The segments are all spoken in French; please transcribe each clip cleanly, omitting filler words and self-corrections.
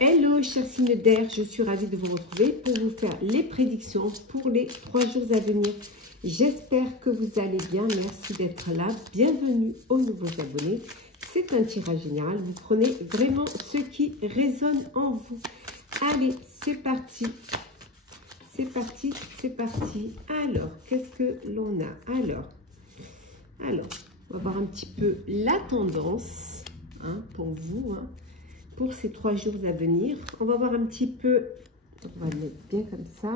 Hello chers signes d'air, je suis ravie de vous retrouver pour vous faire les prédictions pour les 3 jours à venir. J'espère que vous allez bien, merci d'être là, bienvenue aux nouveaux abonnés. C'est un tirage général, vous prenez vraiment ce qui résonne en vous. Allez, c'est parti, c'est parti, c'est parti. Alors, qu'est-ce que l'on a? Alors, on va voir un petit peu la tendance pour vous, pour ces 3 jours à venir. On va voir un petit peu, on va le mettre bien comme ça.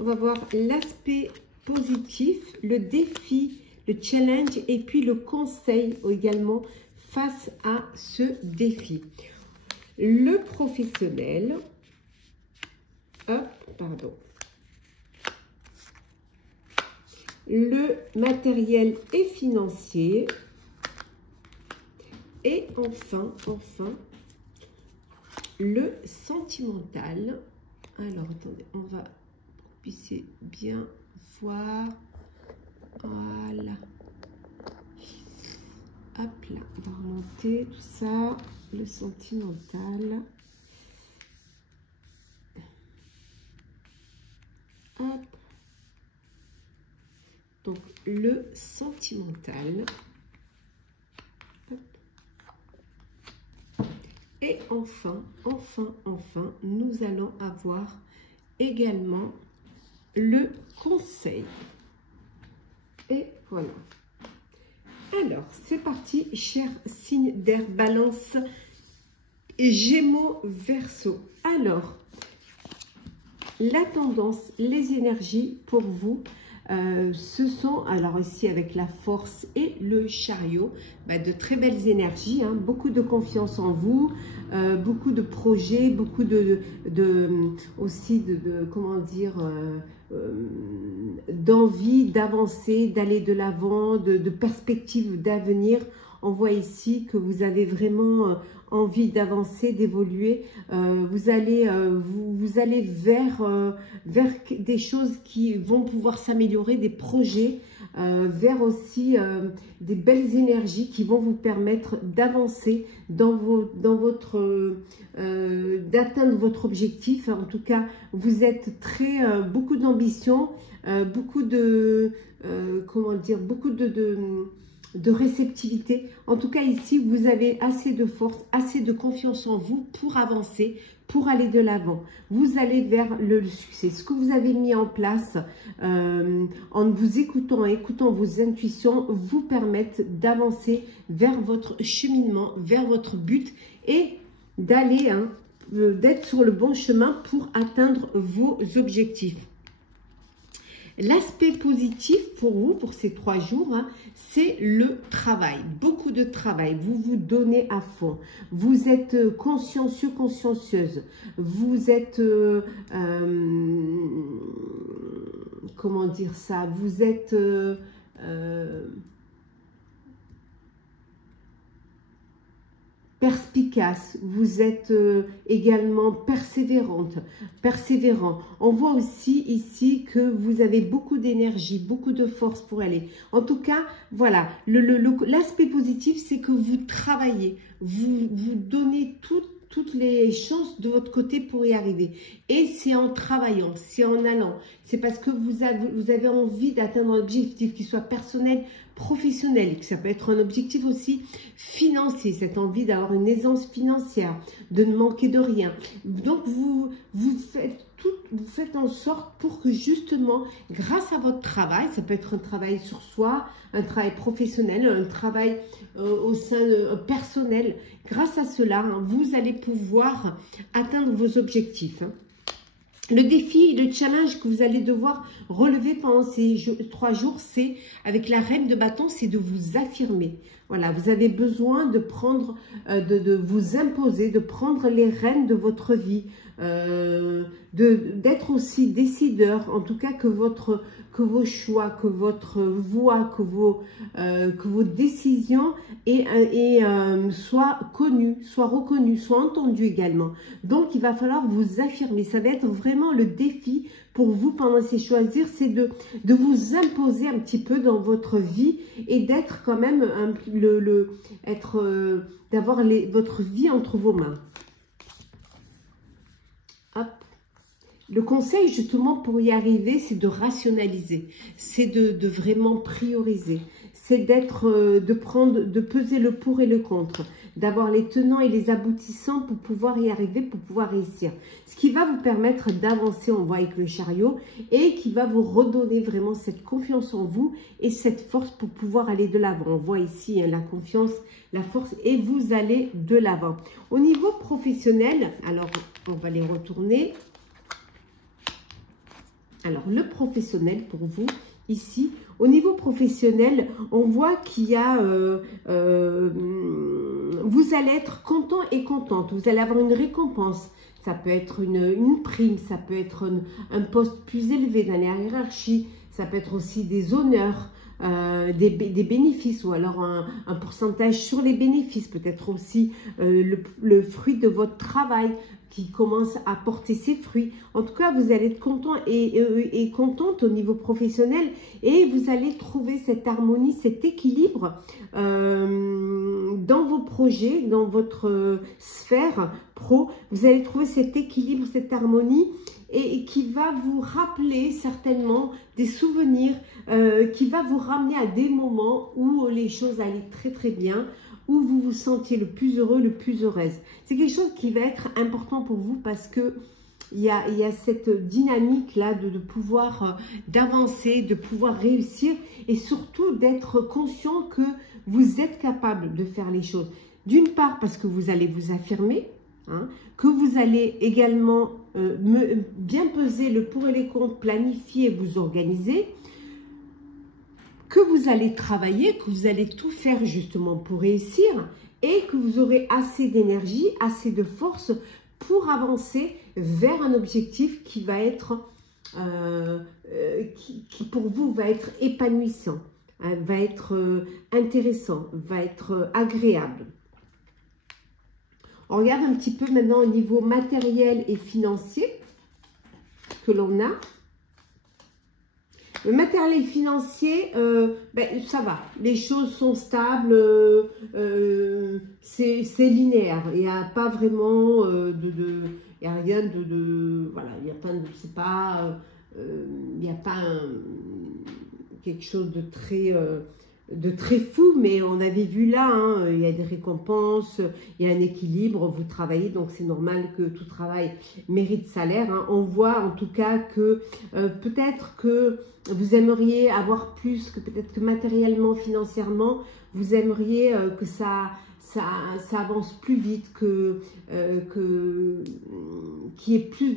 On va voir l'aspect positif, le défi, le challenge et puis le conseil également face à ce défi. Le professionnel, le matériel et financier et enfin le sentimental. Alors attendez, on va puisser bien voir. Voilà, hop là, on va remonter tout ça. Le sentimental, hop, donc le sentimental, hop. Et enfin, nous allons avoir également le conseil. Et voilà. Alors, c'est parti, chers signes d'air, Balance, Gémeaux, Verseau. Alors, la tendance, les énergies pour vous, ce sont, alors ici avec la force et le chariot, de très belles énergies, beaucoup de confiance en vous, beaucoup de projets, beaucoup aussi comment dire, d'envie d'avancer, d'aller de l'avant, de perspectives d'avenir. On voit ici que vous avez vraiment envie d'avancer, d'évoluer. Vous allez vers des choses qui vont pouvoir s'améliorer, des projets, vers aussi des belles énergies qui vont vous permettre d'avancer d'atteindre votre objectif. En tout cas, vous êtes beaucoup d'ambition, beaucoup de comment dire, beaucoup de réceptivité. En tout cas, ici, vous avez assez de force, assez de confiance en vous pour avancer, pour aller de l'avant. Vous allez vers le succès. Ce que vous avez mis en place en vous écoutant, écoutant vos intuitions, vous permettent d'avancer vers votre cheminement, vers votre but et d'aller, d'être sur le bon chemin pour atteindre vos objectifs. L'aspect positif pour vous, pour ces 3 jours, c'est le travail. Beaucoup de travail. Vous vous donnez à fond. Vous êtes consciencieux, consciencieuse. Vous êtes, comment dire ça? Vous êtes... perspicace, vous êtes également persévérant. On voit aussi ici que vous avez beaucoup d'énergie, beaucoup de force pour aller. En tout cas, voilà, l'aspect positif, c'est que vous travaillez, vous donnez toutes les chances de votre côté pour y arriver. Et c'est en travaillant, c'est en allant. C'est parce que vous avez envie d'atteindre un objectif qui soit personnel, professionnel, et que ça peut être un objectif aussi financier, cette envie d'avoir une aisance financière, de ne manquer de rien. Donc, vous faites en sorte pour que justement, grâce à votre travail, ça peut être un travail sur soi, un travail professionnel, un travail au sein personnel, grâce à cela, vous allez pouvoir atteindre vos objectifs. Le défi, le challenge que vous allez devoir relever pendant ces 3 jours, c'est, avec la reine de bâton, c'est de vous affirmer. Voilà, vous avez besoin de prendre, de vous imposer, de prendre les rênes de votre vie, d'être aussi décideur, en tout cas que vos choix, que votre voix, que vos décisions soient connues, soient reconnues, soient entendues également. Donc, il va falloir vous affirmer. Ça va être vraiment le défi pour vous pendant ces choisir, c'est de vous imposer un petit peu dans votre vie et d'être quand même, d'avoir votre vie entre vos mains. Le conseil, justement, pour y arriver, c'est de rationaliser, c'est de vraiment prioriser, c'est de peser le pour et le contre, d'avoir les tenants et les aboutissants pour pouvoir y arriver, pour pouvoir réussir. Ce qui va vous permettre d'avancer, on voit avec le chariot, et qui va vous redonner vraiment cette confiance en vous et cette force pour pouvoir aller de l'avant. On voit ici hein, la confiance, la force, et vous allez de l'avant. Au niveau professionnel, alors on va les retourner. Alors, le professionnel pour vous, ici, au niveau professionnel, on voit qu'il y a, vous allez être content et contente, vous allez avoir une récompense. Ça peut être une prime, ça peut être un poste plus élevé dans la hiérarchie, ça peut être aussi des honneurs, des bénéfices ou alors un pourcentage sur les bénéfices, peut-être aussi le fruit de votre travail qui commence à porter ses fruits. En tout cas, vous allez être content et contente au niveau professionnel et vous allez trouver cette harmonie, cet équilibre dans vos projets, dans votre sphère pro. Vous allez trouver cet équilibre, cette harmonie et qui va vous rappeler certainement des souvenirs, qui va vous ramener à des moments où les choses allaient très très bien, où vous vous sentiez le plus heureux, le plus heureuse. C'est quelque chose qui va être important pour vous parce que il y a cette dynamique-là de pouvoir d'avancer, de pouvoir réussir et surtout d'être conscient que vous êtes capable de faire les choses. D'une part parce que vous allez vous affirmer, hein, que vous allez également bien peser le pour et les contre, planifier, vous organiser, que vous allez travailler, que vous allez tout faire justement pour réussir et que vous aurez assez d'énergie, assez de force pour avancer vers un objectif qui va être, qui pour vous va être épanouissant, hein, va être intéressant, va être agréable. On regarde un petit peu maintenant au niveau matériel et financier que l'on a. Le matériel financier, ça va. Les choses sont stables, c'est linéaire. Il n'y a pas vraiment il n'y a rien voilà, il n'y a pas, c'est pas, il n'y a pas quelque chose de très fou, mais on avait vu là, hein, il y a des récompenses, il y a un équilibre, vous travaillez, donc c'est normal que tout travail mérite salaire. Hein. On voit en tout cas que peut-être que vous aimeriez avoir plus, que peut-être que matériellement, financièrement, vous aimeriez que ça avance plus vite, qu'il y ait plus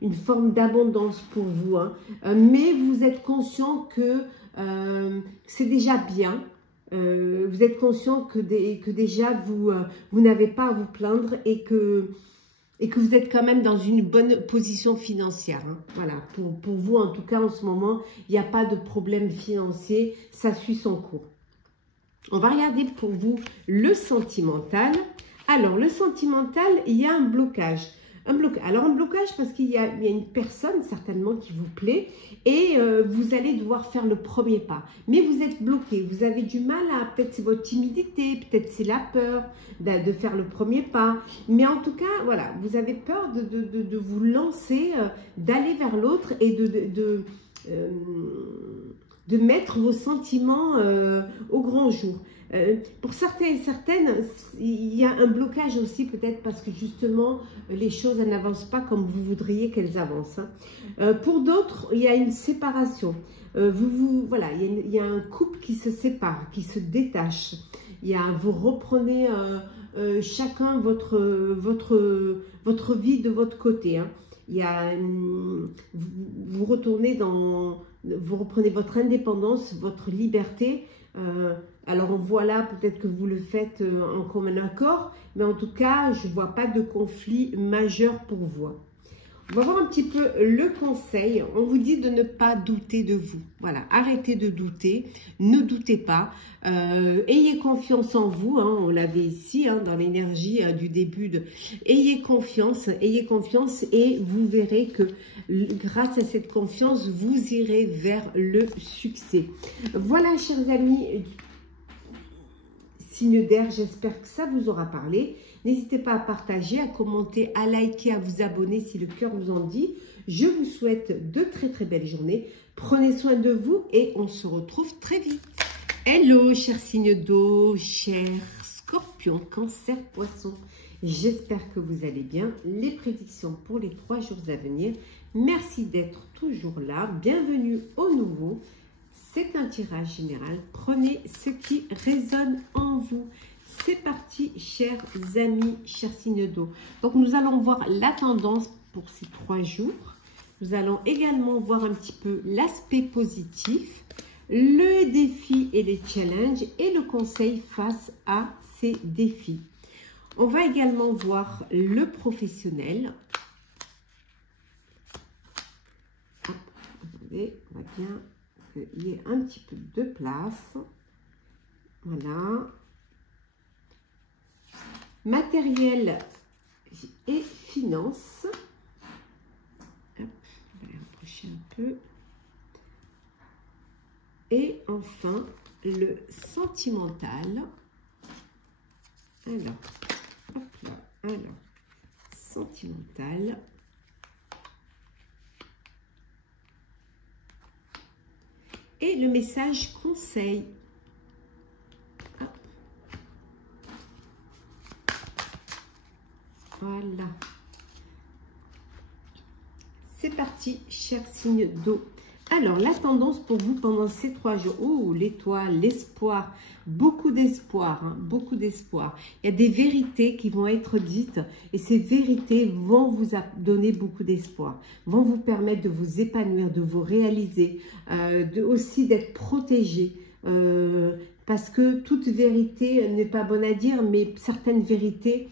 une forme d'abondance pour vous. Hein. Mais vous êtes conscient que c'est déjà bien. Vous êtes conscient que déjà vous n'avez pas à vous plaindre et que vous êtes quand même dans une bonne position financière. Hein. Voilà, pour vous en tout cas en ce moment, il n'y a pas de problème financier, ça suit son cours. On va regarder pour vous le sentimental. Alors le sentimental, il y a un blocage. Alors un blocage parce qu'il y a une personne certainement qui vous plaît et vous allez devoir faire le premier pas. Mais vous êtes bloqué, vous avez du mal à, peut-être c'est votre timidité, peut-être c'est la peur de faire le premier pas. Mais en tout cas, voilà, vous avez peur de vous lancer, d'aller vers l'autre et de mettre vos sentiments au grand jour. Pour certains et certaines, il y a un blocage aussi peut-être parce que justement les choses n'avancent pas comme vous voudriez qu'elles avancent. Hein. Pour d'autres, il y a une séparation. Voilà, il y a un couple qui se sépare, qui se détache. Vous reprenez chacun votre vie de votre côté. Hein. Vous reprenez votre indépendance, votre liberté. Alors on voit là peut-être que vous le faites en commun accord, mais en tout cas je ne vois pas de conflit majeur pour vous. On va voir un petit peu le conseil. On vous dit de ne pas douter de vous. Voilà, arrêtez de douter, ne doutez pas. Ayez confiance en vous, hein, on l'avait ici hein, dans l'énergie du début. Ayez confiance et vous verrez que grâce à cette confiance, vous irez vers le succès. Voilà, chers amis. signe d'air. J'espère que ça vous aura parlé. N'hésitez pas à partager, à commenter, à liker, à vous abonner si le cœur vous en dit. Je vous souhaite de très très belles journées. Prenez soin de vous et on se retrouve très vite. Hello, chers signes d'eau, chers scorpions, cancer, poisson. J'espère que vous allez bien. Les prédictions pour les 3 jours à venir. Merci d'être toujours là. Bienvenue au nouveau. C'est un tirage général. Prenez ce qui résonne en vous. C'est parti, chers amis, chers signes d'eau. Donc, nous allons voir la tendance pour ces 3 jours. Nous allons également voir un petit peu l'aspect positif, le défi et les challenges et le conseil face à ces défis. On va également voir le professionnel. Hop, attendez, on va bien qu'il y ait un petit peu de place. Voilà. Matériel et finances. Hop, on va les rapprocher un peu. Et enfin, le sentimental. Alors, hop là, alors, sentimental. Et le message conseil. Hop. Voilà. C'est parti, chers signes d'eau. Alors, la tendance pour vous pendant ces 3 jours. Oh, l'étoile, l'espoir, beaucoup d'espoir, hein, beaucoup d'espoir. Il y a des vérités qui vont être dites et ces vérités vont vous donner beaucoup d'espoir, vont vous permettre de vous épanouir, de vous réaliser, aussi d'être protégé. Parce que toute vérité n'est pas bonne à dire, mais certaines vérités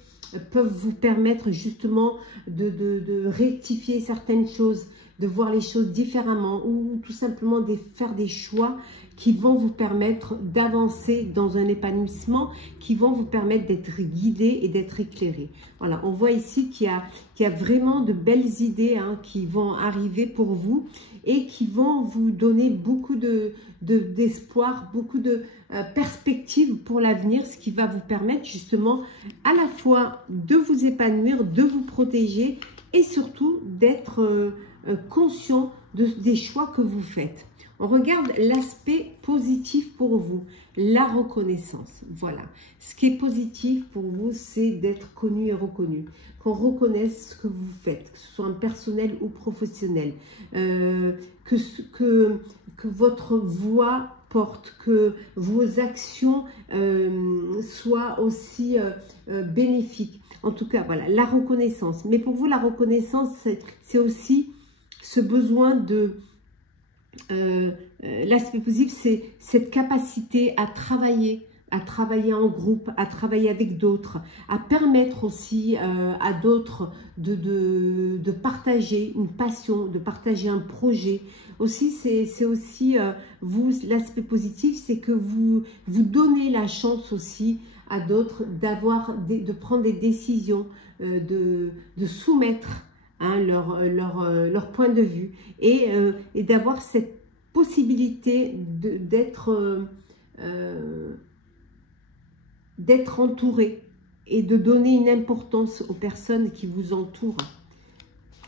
peuvent vous permettre justement de rectifier certaines choses, de voir les choses différemment ou tout simplement de faire des choix qui vont vous permettre d'avancer dans un épanouissement, qui vont vous permettre d'être guidé et d'être éclairé. Voilà, on voit ici qu'il y a vraiment de belles idées hein, qui vont arriver pour vous et qui vont vous donner beaucoup d'espoir, beaucoup de perspectives pour l'avenir, ce qui va vous permettre justement à la fois de vous épanouir, de vous protéger et surtout d'être conscient des choix que vous faites. On regarde l'aspect positif pour vous, la reconnaissance. Voilà, ce qui est positif pour vous, c'est d'être connu et reconnu, qu'on reconnaisse ce que vous faites, que ce soit un personnel ou professionnel, que votre voix porte, que vos actions soient aussi bénéfiques. En tout cas, voilà, la reconnaissance. Mais pour vous, la reconnaissance, c'est aussi ce besoin de... l'aspect positif, c'est cette capacité à travailler en groupe, à travailler avec d'autres, à permettre aussi à d'autres de partager une passion, de partager un projet. Aussi, c'est aussi, vous, l'aspect positif, c'est que vous donnez la chance aussi à d'autres de prendre des décisions, de soumettre hein, leur point de vue et d'avoir cette possibilité d'être entouré et de donner une importance aux personnes qui vous entourent.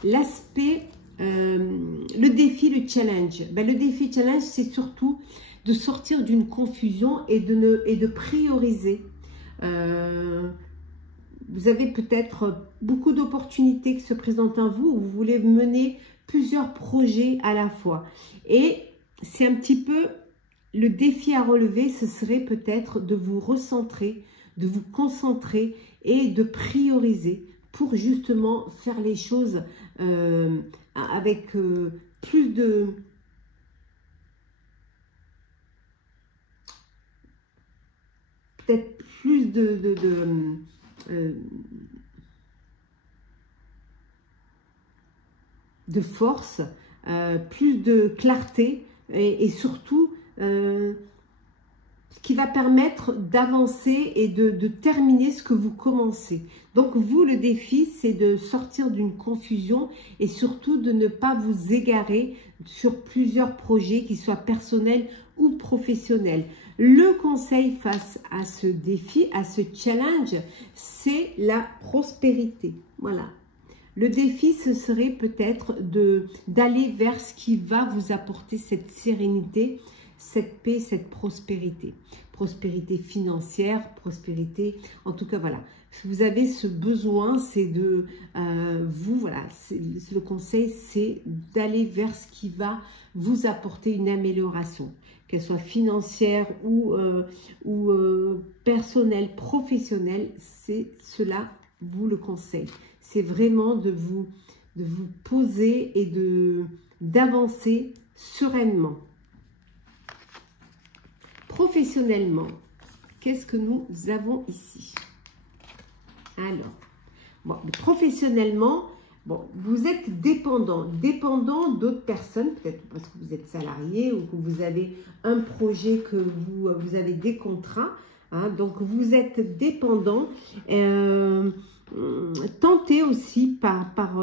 L'aspect, le défi, le challenge. Ben, le défi, challenge, c'est surtout de sortir d'une confusion et de prioriser. Vous avez peut-être beaucoup d'opportunités qui se présentent à vous où vous voulez mener plusieurs projets à la fois. Et c'est un petit peu le défi à relever, ce serait peut-être de vous recentrer, de vous concentrer et de prioriser pour justement faire les choses avec plus de... peut-être plus de force, plus de clarté et surtout ce qui va permettre d'avancer et de terminer ce que vous commencez. Donc vous, le défi, c'est de sortir d'une confusion et surtout de ne pas vous égarer sur plusieurs projets, qui soient personnels ou professionnel. Le conseil face à ce défi, à ce challenge, c'est la prospérité. Voilà. Le défi, ce serait peut-être d'aller vers ce qui va vous apporter cette sérénité, cette paix, cette prospérité. Prospérité financière, prospérité, en tout cas, voilà. Vous avez ce besoin, c'est de, voilà, le conseil, c'est d'aller vers ce qui va vous apporter une amélioration, qu'elle soit financière ou personnelle, professionnelle, c'est cela, vous le conseil. C'est vraiment de vous poser et d'avancer sereinement. Professionnellement, qu'est-ce que nous avons ici? Alors, bon, professionnellement, bon, vous êtes dépendant d'autres personnes, peut-être parce que vous êtes salarié ou que vous avez un projet, que vous avez des contrats, hein, donc vous êtes dépendant. Tenté aussi par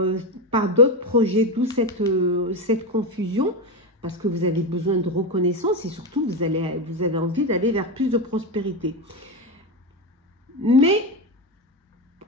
d'autres projets, d'où cette confusion, parce que vous avez besoin de reconnaissance et surtout vous avez envie d'aller vers plus de prospérité. Mais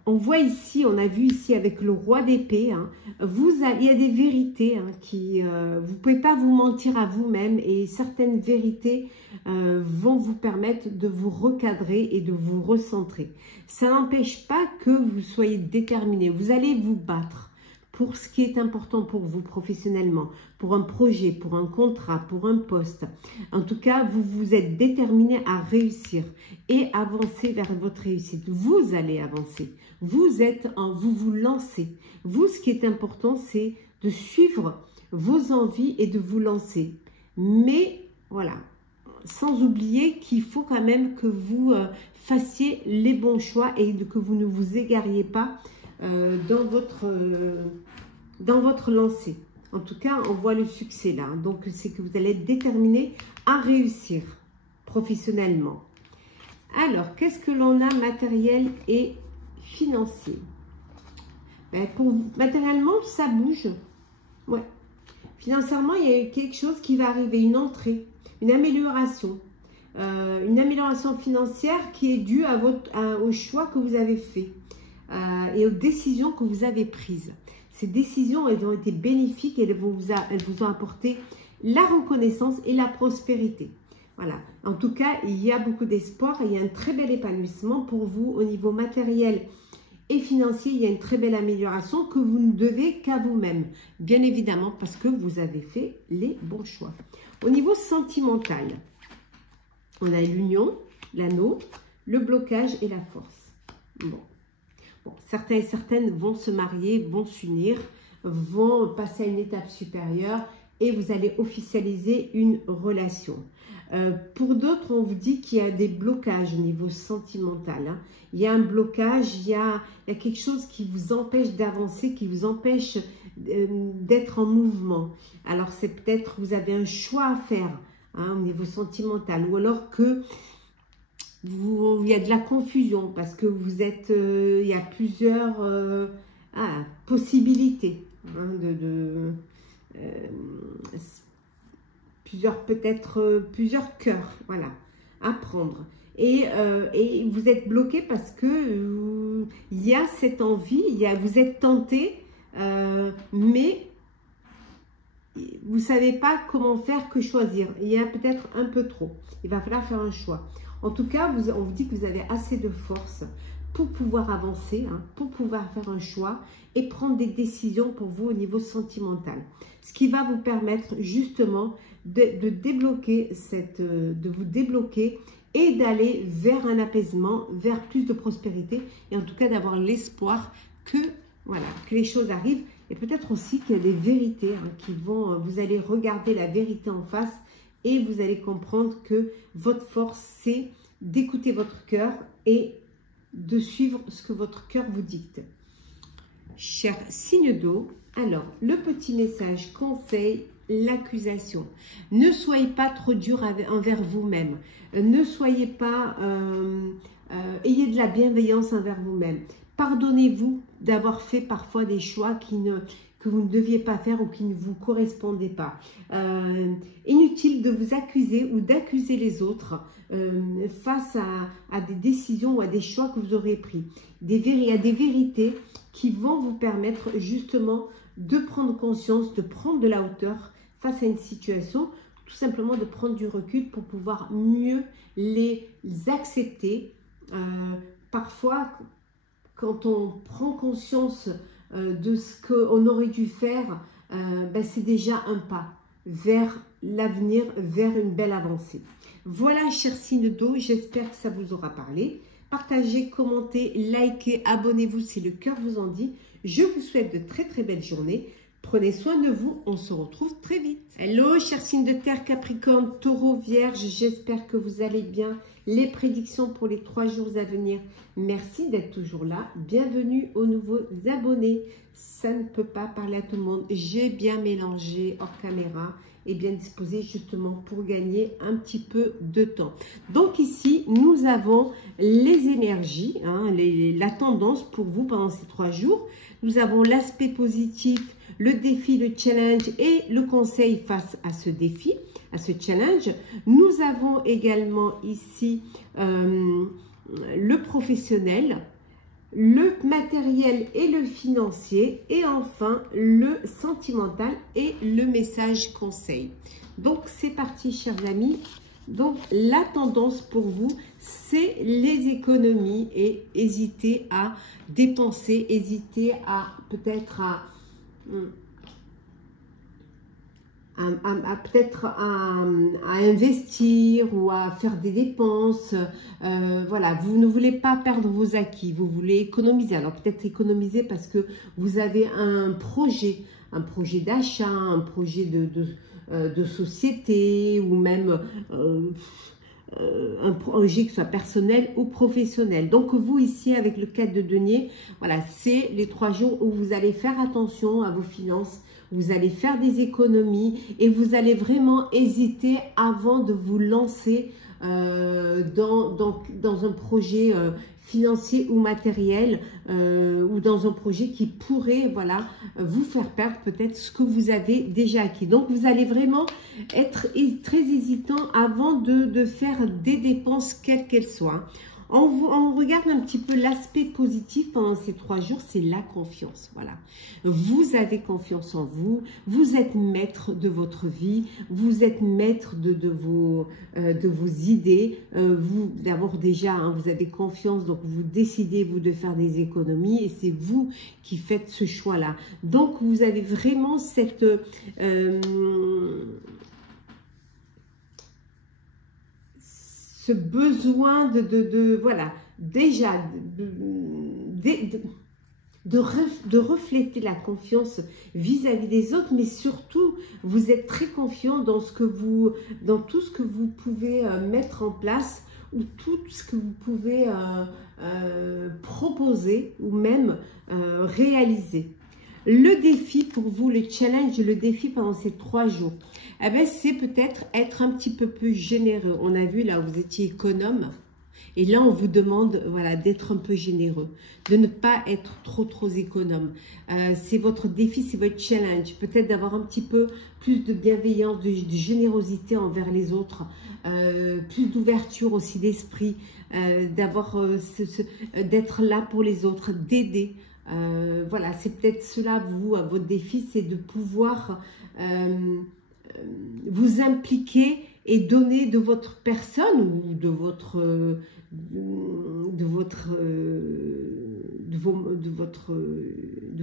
on voit ici, on a vu ici avec le roi d'épée, hein, il y a des vérités, hein, qui, vous ne pouvez pas vous mentir à vous-même, et certaines vérités vont vous permettre de vous recadrer et de vous recentrer. Ça n'empêche pas que vous soyez déterminé, vous allez vous battre pour ce qui est important pour vous professionnellement, pour un projet, pour un contrat, pour un poste. En tout cas, vous vous êtes déterminé à réussir et avancer vers votre réussite. Vous allez avancer. Vous vous lancez. Vous, ce qui est important, c'est de suivre vos envies et de vous lancer. Mais voilà, sans oublier qu'il faut quand même que vous fassiez les bons choix et que vous ne vous égariez pas dans votre lancée. En tout cas, on voit le succès là. Donc, c'est que vous allez être déterminé à réussir professionnellement. Alors, qu'est-ce que l'on a matériel et financier? Ben, matériellement, ça bouge. Ouais. Financièrement, il y a quelque chose qui va arriver, une entrée, une amélioration. Une amélioration financière qui est due au choix que vous avez fait. Et aux décisions que vous avez prises. Ces décisions, elles ont été bénéfiques et elles vous ont apporté la reconnaissance et la prospérité. Voilà. En tout cas, il y a beaucoup d'espoir et il y a un très bel épanouissement pour vous au niveau matériel et financier. Il y a une très belle amélioration que vous ne devez qu'à vous-même. Bien évidemment, parce que vous avez fait les bons choix. Au niveau sentimental, on a l'union, l'anneau, le blocage et la force. Bon. Certains et certaines vont se marier, vont s'unir, vont passer à une étape supérieure et vous allez officialiser une relation. Pour d'autres, on vous dit qu'il y a des blocages au niveau sentimental. Hein. Il y a un blocage, il y a quelque chose qui vous empêche d'avancer, qui vous empêche d'être en mouvement. Alors, c'est peut-être vous avez un choix à faire, hein, au niveau sentimental, ou alors que il y a de la confusion parce que vous êtes, il y a plusieurs possibilités, hein, plusieurs cœurs, voilà, à prendre. Et vous êtes bloqué parce que il y a cette envie, vous êtes tenté, mais vous ne savez pas comment faire, que choisir. Il y a peut-être un peu trop. Il va falloir faire un choix. En tout cas, on vous dit que vous avez assez de force pour pouvoir avancer, hein, pour pouvoir faire un choix et prendre des décisions pour vous au niveau sentimental. Ce qui va vous permettre justement de débloquer de vous débloquer et d'aller vers un apaisement, vers plus de prospérité et en tout cas d'avoir l'espoir que, voilà, que les choses arrivent et peut-être aussi qu'il y a des vérités, hein, vous allez regarder la vérité en face. Et vous allez comprendre que votre force, c'est d'écouter votre cœur et de suivre ce que votre cœur vous dicte. Cher signe d'eau, alors, le petit message conseil, l'accusation. Ne soyez pas trop dur envers vous-même. Ne soyez pas... ayez de la bienveillance envers vous-même. Pardonnez-vous d'avoir fait parfois des choix que que vous ne deviez pas faire ou qui ne vous correspondaient pas. Inutile de vous accuser ou d'accuser les autres face à des décisions ou à des choix que vous aurez pris. Il y a des vérités qui vont vous permettre justement de prendre conscience, de prendre de la hauteur face à une situation, tout simplement de prendre du recul pour pouvoir mieux les accepter. Parfois, quand on prend conscience de ce qu'on aurait dû faire, ben c'est déjà un pas vers l'avenir, vers une belle avancée. Voilà, chers signes d'eau, j'espère que ça vous aura parlé. Partagez, commentez, likez, abonnez-vous si le cœur vous en dit. Je vous souhaite de très très belles journées. Prenez soin de vous, on se retrouve très vite. Hello, chers signes de terre, Capricorne, Taureau, Vierge, j'espère que vous allez bien. Les prédictions pour les 3 jours à venir. Merci d'être toujours là. Bienvenue aux nouveaux abonnés. Ça ne peut pas parler à tout le monde. J'ai bien mélangé hors caméra et bien disposé justement pour gagner un petit peu de temps. Donc ici, nous avons les énergies, hein, la tendance pour vous pendant ces 3 jours. Nous avons l'aspect positif, le défi, le challenge et le conseil face à ce défi, à ce challenge. Nous avons également ici le professionnel, le matériel et le financier, et enfin le sentimental et le message conseil. Donc c'est parti, chers amis. Donc la tendance pour vous, c'est les économies et hésiter à dépenser, hésiter à peut-être à investir ou à faire des dépenses. Voilà, vous ne voulez pas perdre vos acquis, vous voulez économiser. Alors peut-être économiser parce que vous avez un projet d'achat, un projet de société, ou même un projet que ce soit personnel ou professionnel. Donc vous ici avec le 4 de denier, voilà, c'est les 3 jours où vous allez faire attention à vos finances, vous allez faire des économies et vous allez vraiment hésiter avant de vous lancer dans un projet financier ou matériel, ou dans un projet qui pourrait, voilà, vous faire perdre peut-être ce que vous avez déjà acquis. Donc vous allez vraiment être très hésitant avant de faire des dépenses quelles qu'elles soient. On regarde un petit peu l'aspect positif pendant ces 3 jours, c'est la confiance. Voilà, vous avez confiance en vous, vous êtes maître de votre vie, vous êtes maître de vos idées. Vous d'abord déjà, hein, vous avez confiance, donc vous décidez vous de faire des économies et c'est vous qui faites ce choix-là. Donc vous avez vraiment cette ce besoin voilà, déjà de refléter la confiance vis-à-vis des autres, mais surtout vous êtes très confiant dans tout ce que vous pouvez mettre en place, ou tout ce que vous pouvez proposer ou même réaliser. Le défi pour vous, le challenge, le défi pendant ces 3 jours, eh bien, c'est peut-être être un petit peu plus généreux. On a vu là, vous étiez économe. Et là, on vous demande, voilà, d'être un peu généreux, de ne pas être trop économe. C'est votre défi, c'est votre challenge. Peut-être d'avoir un petit peu plus de bienveillance, de générosité envers les autres, plus d'ouverture aussi d'esprit, d'être là pour les autres, d'aider. Voilà, c'est peut-être cela, vous, à votre défi, c'est de pouvoir vous impliquer et donner de votre personne ou de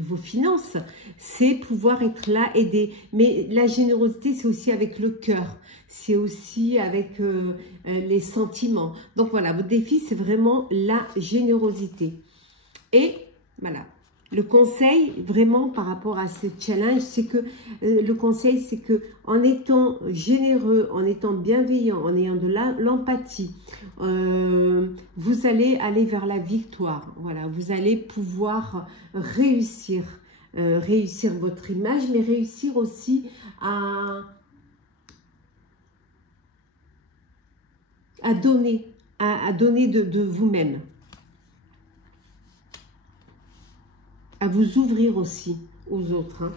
vos finances. C'est pouvoir être là, aider. Mais la générosité, c'est aussi avec le cœur, c'est aussi avec les sentiments. Donc voilà, votre défi, c'est vraiment la générosité. Et voilà. Le conseil, vraiment, par rapport à ce challenge, c'est que le conseil, c'est que en étant généreux, en étant bienveillant, en ayant de l'empathie, vous allez aller vers la victoire. Voilà, vous allez pouvoir réussir votre image, mais réussir aussi à donner, de vous-même. À vous ouvrir aussi aux autres. Hein.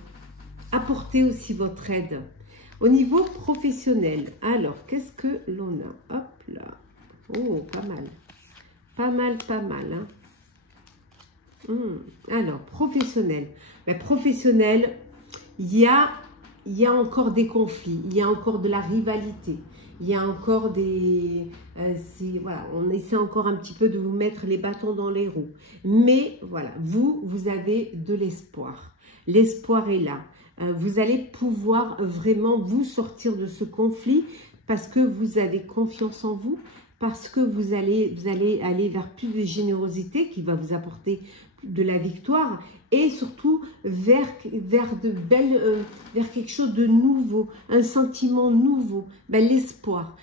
apporter aussi votre aide. Au niveau professionnel, alors, qu'est-ce que l'on a? Hop là. Oh, pas mal. Pas mal, pas mal. Hein. Alors, professionnel. Ben, professionnel, il y a encore des conflits, il y a encore de la rivalité. Il y a encore des... voilà, on essaie encore un petit peu de vous mettre les bâtons dans les roues. Mais voilà, vous avez de l'espoir. L'espoir est là. Vous allez pouvoir vraiment vous sortir de ce conflit parce que vous avez confiance en vous, parce que vous allez aller vers plus de générosité qui va vous apporter de la victoire et surtout vers quelque chose de nouveau, un sentiment nouveau, ben, l'espoir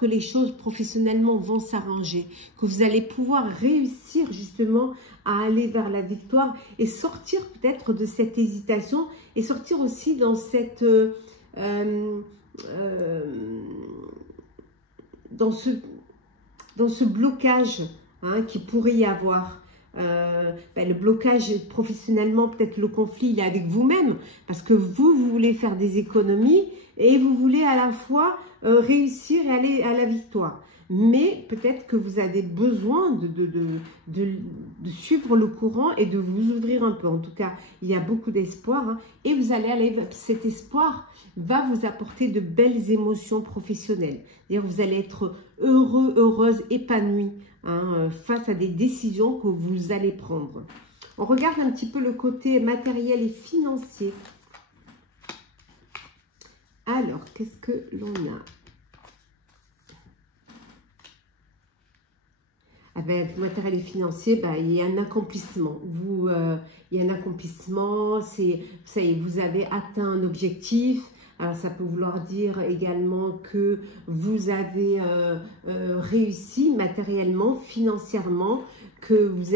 que les choses professionnellement vont s'arranger, que vous allez pouvoir réussir justement à aller vers la victoire et sortir peut-être de cette hésitation et sortir aussi dans cette dans ce blocage hein, qui pourrait y avoir. Ben, le blocage professionnellement, peut-être le conflit il est avec vous-même parce que vous voulez faire des économies et vous voulez à la fois réussir et aller à la victoire, mais peut-être que vous avez besoin de suivre le courant et de vous ouvrir un peu. En tout cas, il y a beaucoup d'espoir hein, et vous allez aller, cet espoir va vous apporter de belles émotions professionnelles. C'est-à-dire vous allez être heureux, heureuse, épanoui hein, face à des décisions que vous allez prendre. On regarde un petit peu le côté matériel et financier. Alors, qu'est-ce que l'on a? Avec matériel et financier, ben, il y a un accomplissement. Il y a un accomplissement, ça y est, vous avez atteint un objectif. Alors, ça peut vouloir dire également que vous avez réussi matériellement, financièrement, que vous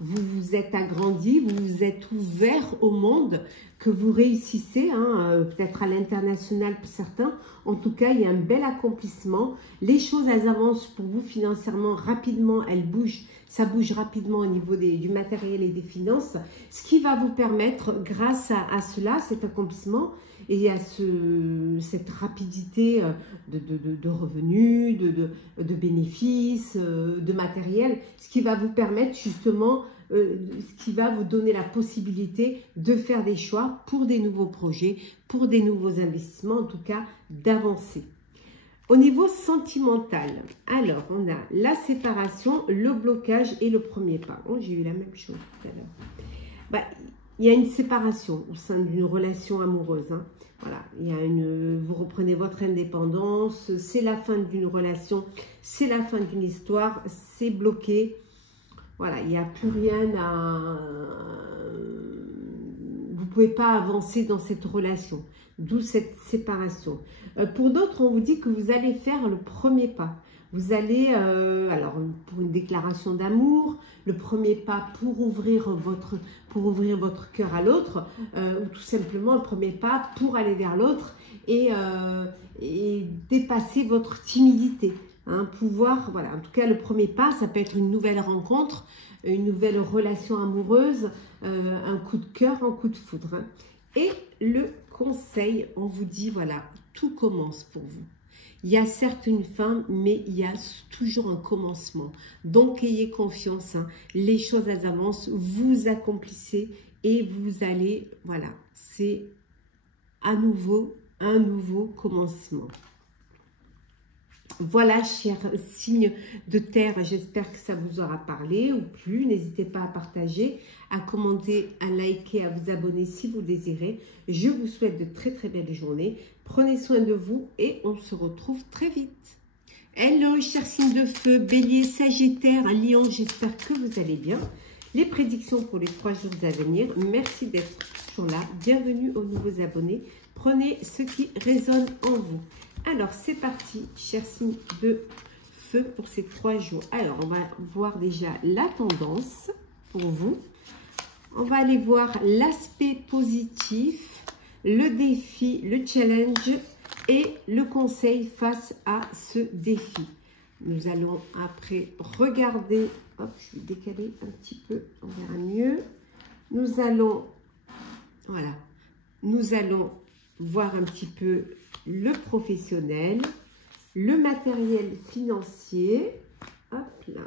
vous êtes agrandi, vous vous êtes ouvert au monde, que vous réussissez, hein, peut-être à l'international pour certains. En tout cas, il y a un bel accomplissement. Les choses, elles avancent pour vous financièrement rapidement, elles bougent. Ça bouge rapidement au niveau du matériel et des finances, ce qui va vous permettre, grâce à cela, cet accomplissement et à cette rapidité de revenus, de bénéfices, de matériel, ce qui va vous permettre justement, ce qui va vous donner la possibilité de faire des choix pour des nouveaux projets, pour des nouveaux investissements, en tout cas d'avancer. Au niveau sentimental, alors on a la séparation, le blocage et le premier pas. Oh, j'ai eu la même chose tout à l'heure. Bah, il y a une séparation au sein d'une relation amoureuse. Hein. Voilà, vous reprenez votre indépendance, c'est la fin d'une relation, c'est la fin d'une histoire, c'est bloqué. Voilà, il n'y a plus rien à... Vous ne pouvez pas avancer dans cette relation, d'où cette séparation. Pour d'autres, on vous dit que vous allez faire le premier pas. Vous allez, alors pour une déclaration d'amour, le premier pas pour ouvrir votre cœur à l'autre, ou tout simplement le premier pas pour aller vers l'autre et dépasser votre timidité. Hein, pouvoir, voilà, en tout cas le premier pas, ça peut être une nouvelle rencontre, une nouvelle relation amoureuse, un coup de cœur, un coup de foudre. Hein. Et le conseil, on vous dit, voilà, tout commence pour vous. Il y a certes une fin, mais il y a toujours un commencement. Donc, ayez confiance. Hein. Les choses, elles avancent. Vous accomplissez et vous allez, voilà, c'est à nouveau un nouveau commencement. Voilà, chers signes de terre, j'espère que ça vous aura parlé ou plu. N'hésitez pas à partager, à commenter, à liker, à vous abonner si vous désirez. Je vous souhaite de très très belles journées. Prenez soin de vous et on se retrouve très vite. Hello, chers signes de feu, bélier, sagittaire, lion, j'espère que vous allez bien. Les prédictions pour les 3 jours à venir. Merci d'être toujours là. Bienvenue aux nouveaux abonnés. Prenez ce qui résonne en vous. Alors, c'est parti, chers signes de feu pour ces 3 jours. Alors, on va voir déjà la tendance pour vous. On va aller voir l'aspect positif, le défi, le challenge et le conseil face à ce défi. Nous allons après regarder, hop, je vais décaler un petit peu, on verra mieux. Nous allons, voilà, nous allons voir un petit peu le professionnel, le matériel financier, hop là,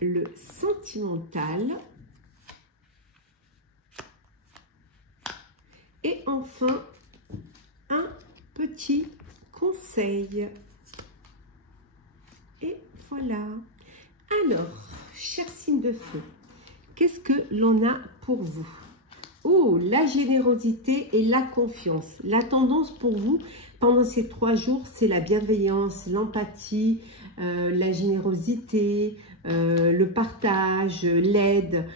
le sentimental et enfin un petit conseil. Et voilà. Alors, chers signes de feu, qu'est-ce que l'on a pour vous? Oh, la générosité et la confiance. La tendance pour vous pendant ces 3 jours, c'est la bienveillance, l'empathie, la générosité, le partage, l'aide,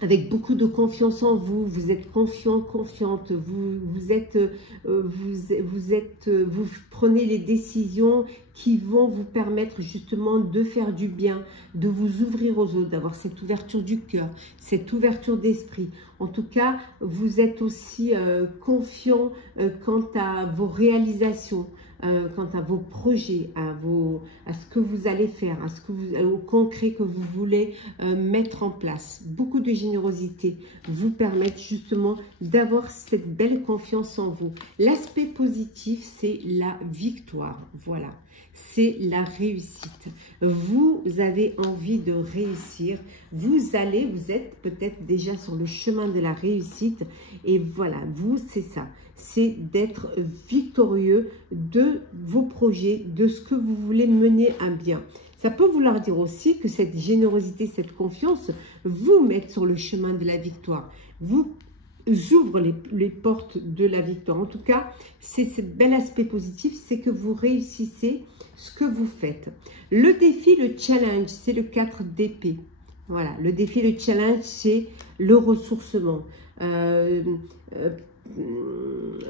avec beaucoup de confiance en vous. Vous êtes confiant, confiante, vous prenez les décisions qui vont vous permettre justement de faire du bien, de vous ouvrir aux autres, d'avoir cette ouverture du cœur, cette ouverture d'esprit. En tout cas, vous êtes aussi confiant quant à vos réalisations, quant à vos projets, à ce que vous allez faire, au concret que vous voulez mettre en place. Beaucoup de générosité vous permettent justement d'avoir cette belle confiance en vous. L'aspect positif, c'est la victoire. Voilà, c'est la réussite. Vous avez envie de réussir. Vous êtes peut-être déjà sur le chemin de la réussite. Et voilà, vous, c'est ça. C'est d'être victorieux de vos projets, de ce que vous voulez mener à bien. Ça peut vouloir dire aussi que cette générosité, cette confiance vous met sur le chemin de la victoire. Vous ouvre les portes de la victoire. En tout cas, c'est ce bel aspect positif, c'est que vous réussissez ce que vous faites. Le défi, le challenge, c'est le 4 d'épée. Voilà, le défi, le challenge, c'est le ressourcement.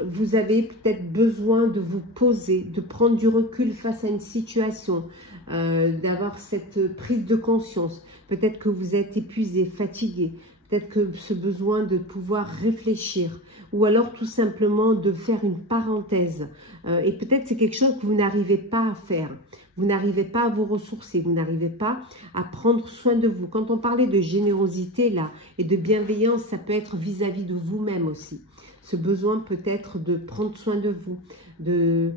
Vous avez peut-être besoin de vous poser, de prendre du recul face à une situation, d'avoir cette prise de conscience. Peut-être que vous êtes épuisé, fatigué, peut-être que ce besoin de pouvoir réfléchir, ou alors tout simplement de faire une parenthèse. Et peut-être c'est quelque chose que vous n'arrivez pas à faire. Vous n'arrivez pas à vous ressourcer, vous n'arrivez pas à prendre soin de vous. Quand on parlait de générosité là et de bienveillance, ça peut être vis-à-vis de vous-même aussi. Ce besoin peut-être de prendre soin de vous, de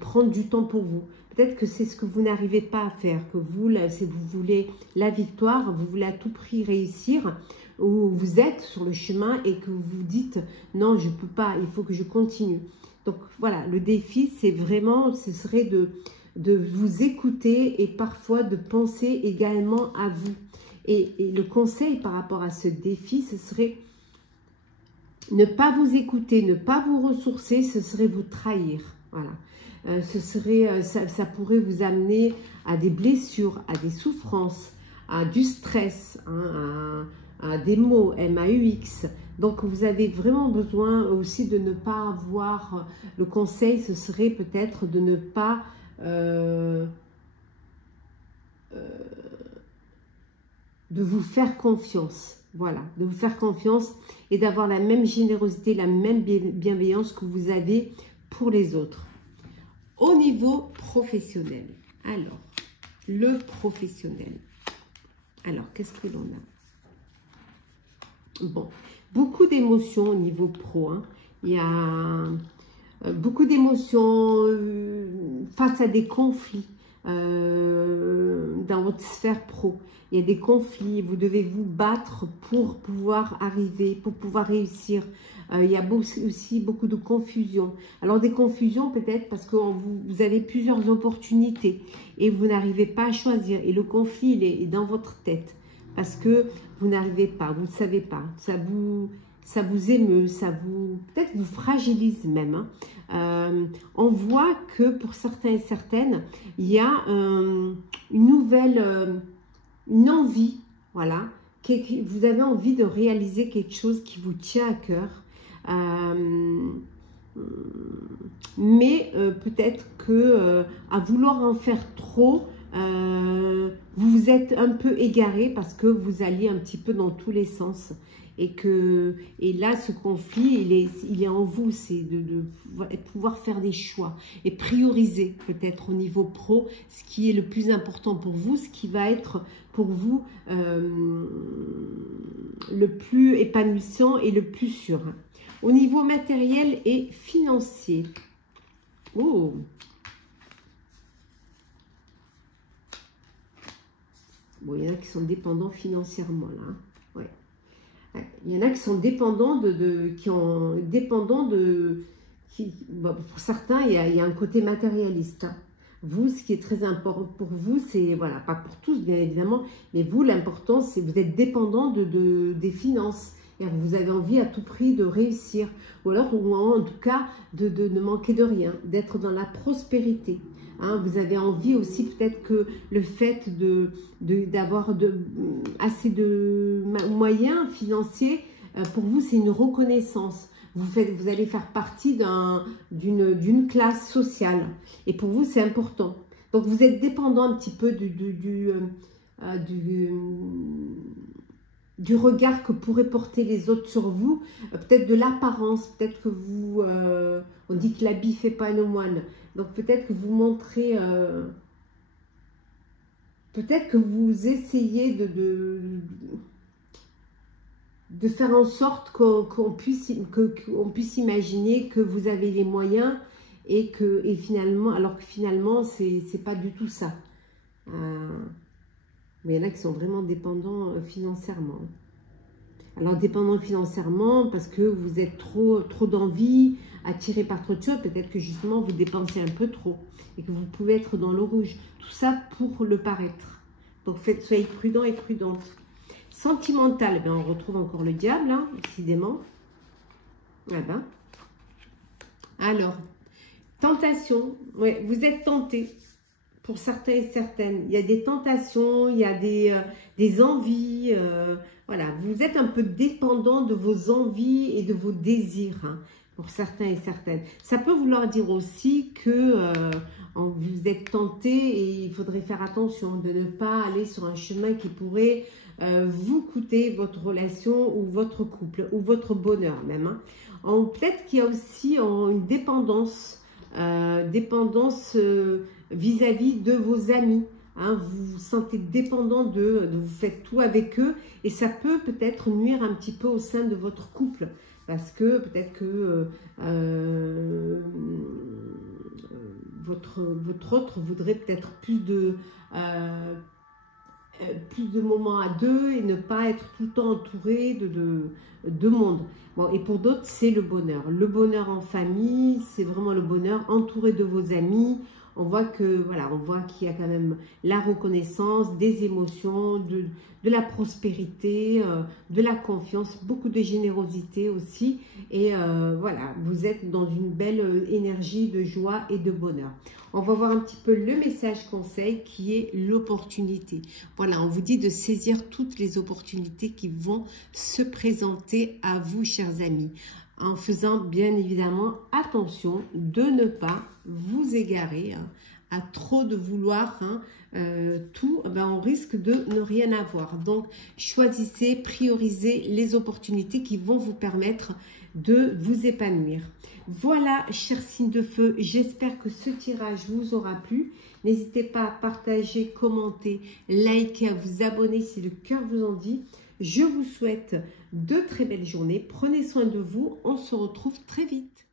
prendre du temps pour vous. Peut-être que c'est ce que vous n'arrivez pas à faire, que vous, là, si vous voulez la victoire, vous voulez à tout prix réussir, ou vous êtes sur le chemin et que vous dites « non, je ne peux pas, il faut que je continue ». Donc voilà, le défi, c'est vraiment, ce serait de vous écouter et parfois de penser également à vous. Et le conseil par rapport à ce défi, ce serait ne pas vous écouter, ne pas vous ressourcer, ce serait vous trahir. Voilà. Ça pourrait vous amener à des blessures, à des souffrances, à du stress, hein, à des maux, MAUX. Donc, vous avez vraiment besoin aussi de ne pas avoir... Le conseil, ce serait peut-être de ne pas... de vous faire confiance. Voilà, de vous faire confiance et d'avoir la même générosité, la même bienveillance que vous avez pour les autres. Au niveau professionnel, alors, le professionnel. Alors, qu'est-ce que l'on a? Bon, beaucoup d'émotions au niveau pro. Hein. Il y a beaucoup d'émotions face à des conflits dans votre sphère pro. Il y a des conflits, vous devez vous battre pour pouvoir arriver, pour pouvoir réussir. Il y a aussi beaucoup de confusion. Alors des confusions peut-être parce que vous avez plusieurs opportunités et vous n'arrivez pas à choisir. Et le conflit, il est dans votre tête parce que vous n'arrivez pas, vous ne savez pas. Ça vous émeut, peut-être vous fragilise même. Hein. On voit que pour certains et certaines, il y a une nouvelle... une envie, voilà, vous avez envie de réaliser quelque chose qui vous tient à cœur, mais peut-être que à vouloir en faire trop, vous vous vous êtes un peu égaré parce que vous alliez un petit peu dans tous les sens. Et là, ce conflit, il est en vous, c'est de pouvoir faire des choix et prioriser peut-être au niveau pro ce qui est le plus important pour vous, ce qui va être pour vous le plus épanouissant et le plus sûr. Au niveau matériel et financier. Oh! Bon, il y en a qui sont dépendants financièrement, là. Ouais. Il y en a qui sont dépendants pour certains, il y a un côté matérialiste. Hein. Vous, ce qui est très important pour vous, c'est, voilà, pas pour tous bien évidemment, mais vous, l'important, c'est que vous êtes dépendant des finances. Et vous avez envie à tout prix de réussir, ou alors en tout cas de ne manquer de rien, d'être dans la prospérité. Hein, vous avez envie aussi peut-être que le fait d'avoir assez de moyens financiers, pour vous c'est une reconnaissance. Vous allez faire partie d'une classe sociale et pour vous c'est important. Donc vous êtes dépendant un petit peu du regard que pourraient porter les autres sur vous, peut-être de l'apparence, peut-être que vous, on dit que l'habit fait pas le moine, donc peut-être que vous montrez, peut-être que vous essayez de faire en sorte qu'on puisse imaginer que vous avez les moyens et finalement, alors que finalement c'est pas du tout ça. Mais il y en a qui sont vraiment dépendants financièrement. Alors, dépendants financièrement parce que vous êtes trop d'envie, attiré par trop de choses. Peut-être que justement, vous dépensez un peu trop et que vous pouvez être dans le rouge. Tout ça pour le paraître. Donc, soyez prudents et prudentes. Sentimental, on retrouve encore le diable, hein, décidément. Ah ben. Alors, tentation. Ouais, vous êtes tenté. Pour certains et certaines, il y a des tentations, il y a des envies, voilà, vous êtes un peu dépendant de vos envies et de vos désirs, hein, pour certains et certaines. Ça peut vouloir dire aussi que vous êtes tenté et il faudrait faire attention de ne pas aller sur un chemin qui pourrait vous coûter votre relation ou votre couple ou votre bonheur même. Hein. Peut-être qu'il y a aussi une dépendance, vis-à-vis de vos amis. Hein, vous vous sentez dépendant vous faites tout avec eux et ça peut peut-être nuire un petit peu au sein de votre couple parce que peut-être que votre autre voudrait peut-être plus de moments à deux et ne pas être tout le temps entouré de monde. Bon, et pour d'autres, c'est le bonheur. Le bonheur en famille, c'est vraiment le bonheur entouré de vos amis. On voit que voilà, on voit qu'il y a quand même la reconnaissance, des émotions, de la prospérité, de la confiance, beaucoup de générosité aussi. Et voilà, vous êtes dans une belle énergie de joie et de bonheur. On va voir un petit peu le message conseil qui est l'opportunité. Voilà, on vous dit de saisir toutes les opportunités qui vont se présenter à vous, chers amis, en faisant bien évidemment attention de ne pas vous égarer, hein, à trop de vouloir tout, on risque de ne rien avoir. Donc, choisissez, priorisez les opportunités qui vont vous permettre de vous épanouir. Voilà, chers signes de feu, j'espère que ce tirage vous aura plu. N'hésitez pas à partager, commenter, liker, à vous abonner si le cœur vous en dit. Je vous souhaite de très belles journées. Prenez soin de vous. On se retrouve très vite.